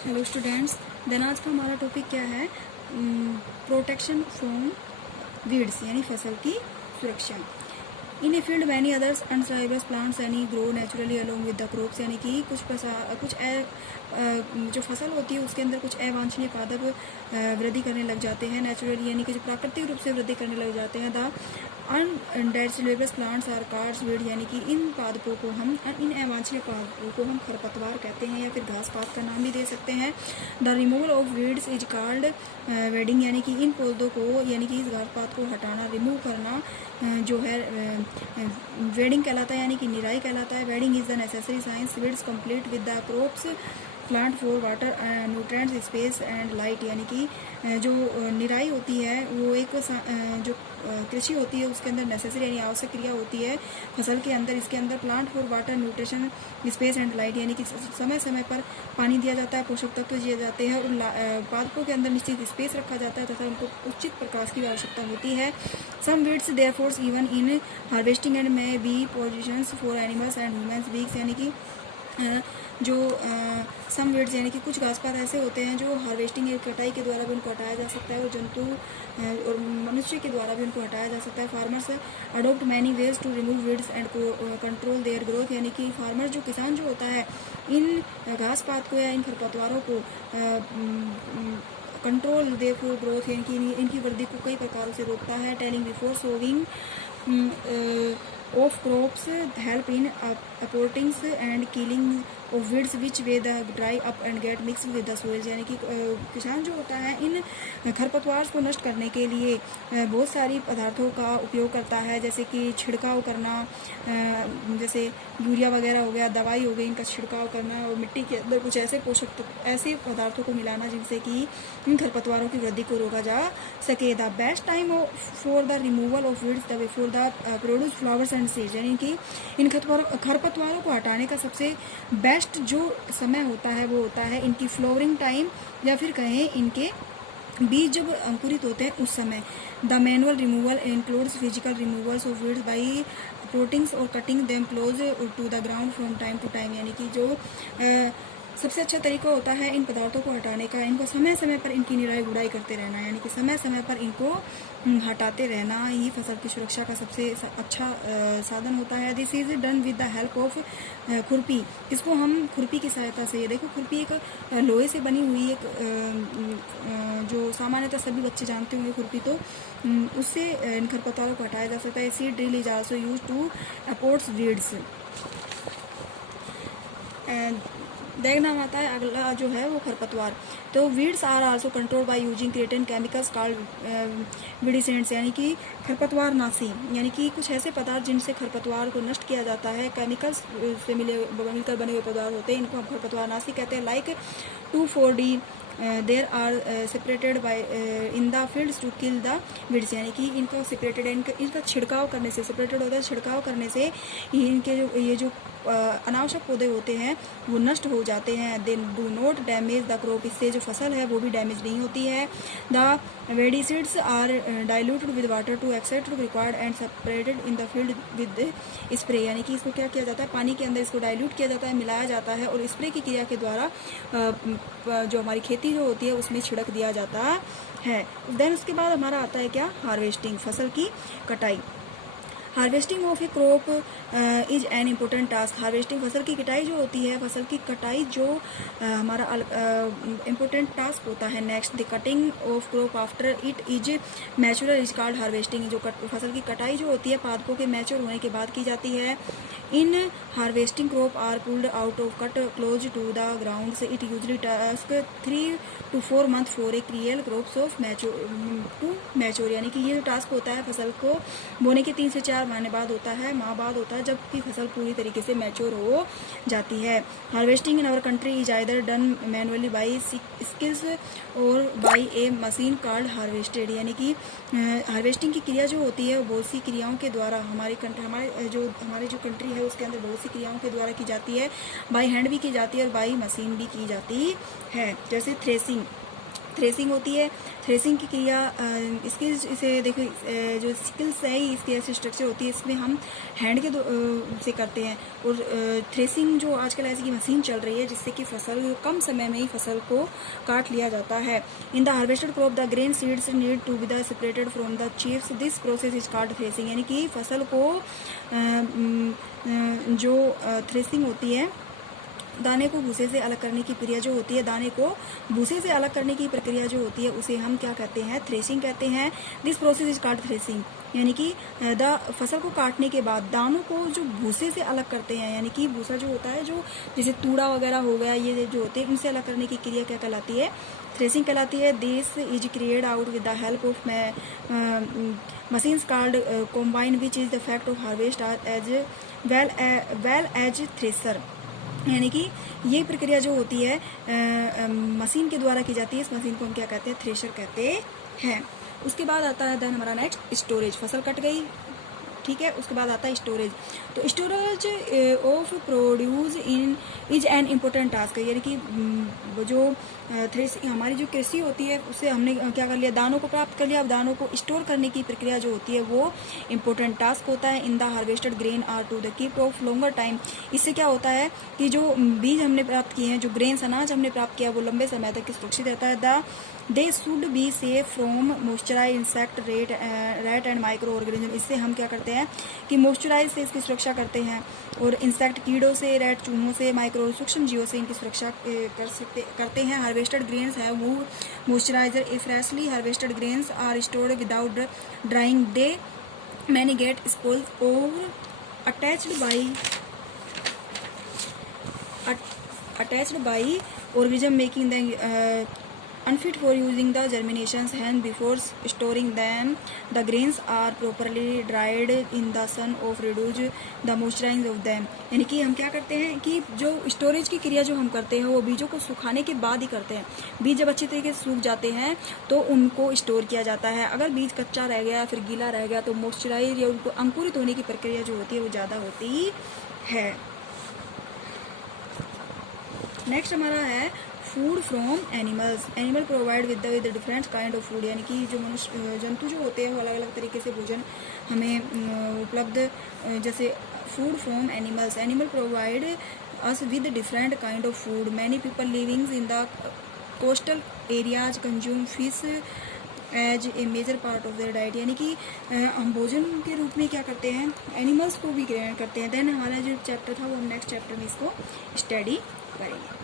Hello students. Then आज का हमारा टॉपिक क्या है? प्रोटेक्शन फ्रॉम वीड्स यानी फसल की सुरक्षा। In a field many others undesirable plants यानी grow naturally along with the crops, यानी कि जो फसल होती है उसके अंदर कुछ अवांछनीय पादप वृद्धि करने लग जाते हैं नेचुरली, यानी कि जो प्राकृतिक रूप से वृद्धि करने लग जाते हैं। The undesirable plants are called weed, यानी कि इन पादपों को हम इन अवांछनीय पादपों को हम खरपतवार कहते हैं या फिर घास पात का नाम भी दे सकते हैं। The removal of weeds is called wedding, यानी कि इन पौधों को यानी कि इस घास पात को हटाना, रिमूव करना जो है वेडिंग कहलाता है, यानी कि निराई कहलाता है। Wedding is the necessary science weeds complete with the crops plant for water nutrients space and light, यानी कि जो निराई होती है वो एक जो कृषि होती है उसके अंदर नेसेसरी यानी आवश्यक क्रिया होती है फसल के अंदर। इसके अंदर plant for water nutrition space and light, यानी कि समय समय पर पानी दिया जाता है, पोषक तत्व दिए जाते हैं और पादपों के अंदर निश्चित स्पेस रखा जाता है तथा उनको उचित प्रकाश की आवश्यकता होती है। Some weeds there force even in harvesting and may be poisonous for animals and humans beings, यानी कि जो सम वीड्स यानी कि कुछ घास पात ऐसे होते हैं जो हार्वेस्टिंग या कटाई के द्वारा भी उनको हटाया जा सकता है और जंतु और मनुष्य के द्वारा भी उनको हटाया जा सकता है। Farmers adopt many ways to remove weeds and control their growth, यानी कि फार्मर जो किसान जो होता है इन घास पात को या इन खरपतवारों को कंट्रोल दे फॉर ग्रोथ, यानी कि इनकी वृद्धि को कई प्रकारों से रोकता है। Telling before sowing of crops help in apportings and killing of weeds which way the dry up and get mixed with the soil, यानी कि किसान जो होता है इन खरपतवार को नष्ट करने के लिए बहुत सारी पदार्थों का उपयोग करता है, जैसे कि छिड़काव करना, जैसे यूरिया वगैरह हो गया, दवाई हो गई, इनका छिड़काव करना और मिट्टी के अंदर कुछ ऐसे पदार्थों को मिलाना जिनसे कि इन खरपतवारों की वृद्धि को रोका जा सके। The best time for the removal of weeds the before the produce flowers and seeds, यानी कि इन खरपतवारों को हटाने का सबसे बेस्ट जो समय होता है वो होता है इनकी फ्लावरिंग टाइम, या फिर कहें इनके बीज जब अंकुरित होते हैं उस समय। The manual removal includes physical removals of weeds by uprootings और cutting them close to the ground from time to time, यानी कि जो सबसे अच्छा तरीका होता है इन पदार्थों को हटाने का, इनको समय समय पर इनकी निराई गुड़ाई करते रहना, यानी कि समय समय पर इनको हटाते रहना ही फसल की सुरक्षा का सबसे अच्छा साधन होता है। This is done with the help of खुरपी, इसको हम खुरपी की सहायता से, देखो खुरपी एक लोहे से बनी हुई एक जो सामान्यतः सभी बच्चे जानते होंगे खुरपी, तो उससे इन खरपतवारों को हटाया जा सकता है। Seed drill is also use to uproots weeds. देखना आता है अगला जो है वो खरपतवार। तो weeds are also control by using certain chemicals called weedicides, यानी कि खरपतवार नाशी, यानी कि कुछ ऐसे पदार्थ जिनसे खरपतवार को नष्ट किया जाता है, केमिकल्स से मिलकर बने हुए पदार्थ होते हैं, इनको हम खरपतवार नाशी कहते हैं। Like 2,4-D there are separated by in the fields to kill the weeds, यानी कि इनको सेपरेटेड इनका छिड़काव करने से, सेपरेटेड होता है छिड़काव करने से इनके जो ये जो अनावश्यक पौधे होते हैं वो नष्ट हो जाते हैं। They do not damage the crop, इससे जो फसल है वो भी डैमेज नहीं होती है। The weedicides are diluted with water to extent required and separated in the field with spray, यानी कि इसको क्या किया जाता है, पानी के अंदर इसको डाइल्यूट किया जाता है, मिलाया जाता है और स्प्रे की क्रिया के द्वारा जो हमारी खेती जो होती है उसमें छिड़क दिया जाता है। देन उसके बाद हमारा आता है क्या, हार्वेस्टिंग, फसल की कटाई। Harvesting of A crop is an important task, harvesting फसल की कटाई जो होती है, फसल की कटाई जो हमारा इम्पोर्टेंट टास्क होता है। Next the cutting of crop after it is mature is called harvesting, जो फसल की कटाई जो होती है पादपों के मैच्योर होने के बाद की जाती है। In harvesting crop are pulled out of cut close to the ground से इट यूजली टास्क 3 to 4 month for a real crops of mature, यानी कि ये जो टास्क होता है फसल को बोने के 3 से 4 महीने बाद होता है, माह बाद होता है, जबकि फसल पूरी तरीके से मैच्योर हो जाती है। Harvesting in our country is either done manually by sickles और by a machine called harvested, यानी कि हार्वेस्टिंग की क्रिया जो होती है वो बहुत सी क्रियाओं के द्वारा हमारी जो कंट्री है उसके अंदर बहुत सी क्रियाओं के द्वारा की जाती है, बाई हैंड भी की जाती है और बाई मशीन भी की जाती है। जैसे थ्रेसिंग, थ्रेसिंग होती है। थ्रेसिंग की क्रिया इसके इसे देखो जो स्किल्स है इसकी ऐसी स्ट्रक्चर होती है, इसमें हम हैंड के से करते हैं। और थ्रेसिंग जो आजकल ऐसी की मशीन चल रही है जिससे कि फसल कम समय में ही फसल को काट लिया जाता है। In the harvested crop the grain seeds need to be the separated from the chips, this process is called threshing. यानी कि फसल को जो थ्रेसिंग होती है, दाने को भूसे से अलग करने की प्रक्रिया जो होती है, दाने को भूसे से अलग करने की प्रक्रिया जो होती है उसे हम क्या कहते हैं, थ्रेसिंग कहते हैं। This process is called threshing. यानी कि फसल को काटने के बाद दानों को जो भूसे से अलग करते हैं, यानी कि भूसा जो होता है, जो जैसे तूड़ा वगैरह हो गया, ये जो होते हैं इनसे अलग करने की क्रिया क्या कहलाती है, थ्रेसिंग कहलाती है। This is carried out with the help of machines called combine which is the fact of harvest as well as thresher. यानी कि ये प्रक्रिया जो होती है मशीन के द्वारा की जाती है। इस मशीन को हम क्या कहते हैं, थ्रेशर कहते हैं। उसके बाद आता है देन हमारा नेक्स्ट स्टोरेज। फसल कट गई, ठीक है, उसके बाद आता है स्टोरेज। तो storage of produce in is an important task है। यानी कि वो जो हमारी जो कृषि होती है उससे हमने क्या कर लिया, दानों को प्राप्त कर लिया। अब दानों को स्टोर करने की प्रक्रिया जो होती है वो इम्पोर्टेंट टास्क होता है। In the harvested grain are to the keep of longer time. इससे क्या होता है कि जो बीज हमने प्राप्त किए हैं, जो ग्रेन्स अनाज हमने प्राप्त किया, वो लंबे समय तक सुरक्षित रहता है। They should be safe from moisturise insect rat and micro organism. इससे हम क्या करते हैं कि मॉइस्चराइज से इसकी सुरक्षा करते हैं, और इंसेक्ट कीड़ों से, रेट चूहों से, माइक्रो सूक्ष्म जीवों से इनकी सुरक्षा करते हैं। हार्वेस्टेड ग्रेन्स है वो moisturiser. If freshly harvested grains are stored without drying they many get spoiled और attached by organism making them unfit for using the germinations. Hence before storing them the grains are properly dried in the sun of reduce the moisturizing of them। यानी कि हम क्या करते हैं कि जो storage की क्रिया जो हम करते हैं वो बीजों को सुखाने के बाद ही करते हैं। बीज जब अच्छी तरीके से सूख जाते हैं तो उनको स्टोर किया जाता है। अगर बीज कच्चा रह गया, फिर गीला रह गया, तो मॉइस्चराइज या उनको अंकुरित होने की प्रक्रिया जो होती है वो ज़्यादा होती है। नेक्स्ट हमारा है food from animals. Animal provide with different kind of food. यानी कि जो मनुष्य जंतु जो होते हैं वो अलग अलग तरीके से भोजन हमें उपलब्ध, जैसे food from animals. Animal provide us with different kind of food. Many people living in the coastal areas consume fish as a major part of their diet. यानी कि हम भोजन के रूप में क्या करते हैं, एनिमल्स को भी ग्रहण करते हैं। देन हमारा जो चैप्टर था वो हम नेक्स्ट चैप्टर में इसको स्टडी करेंगे।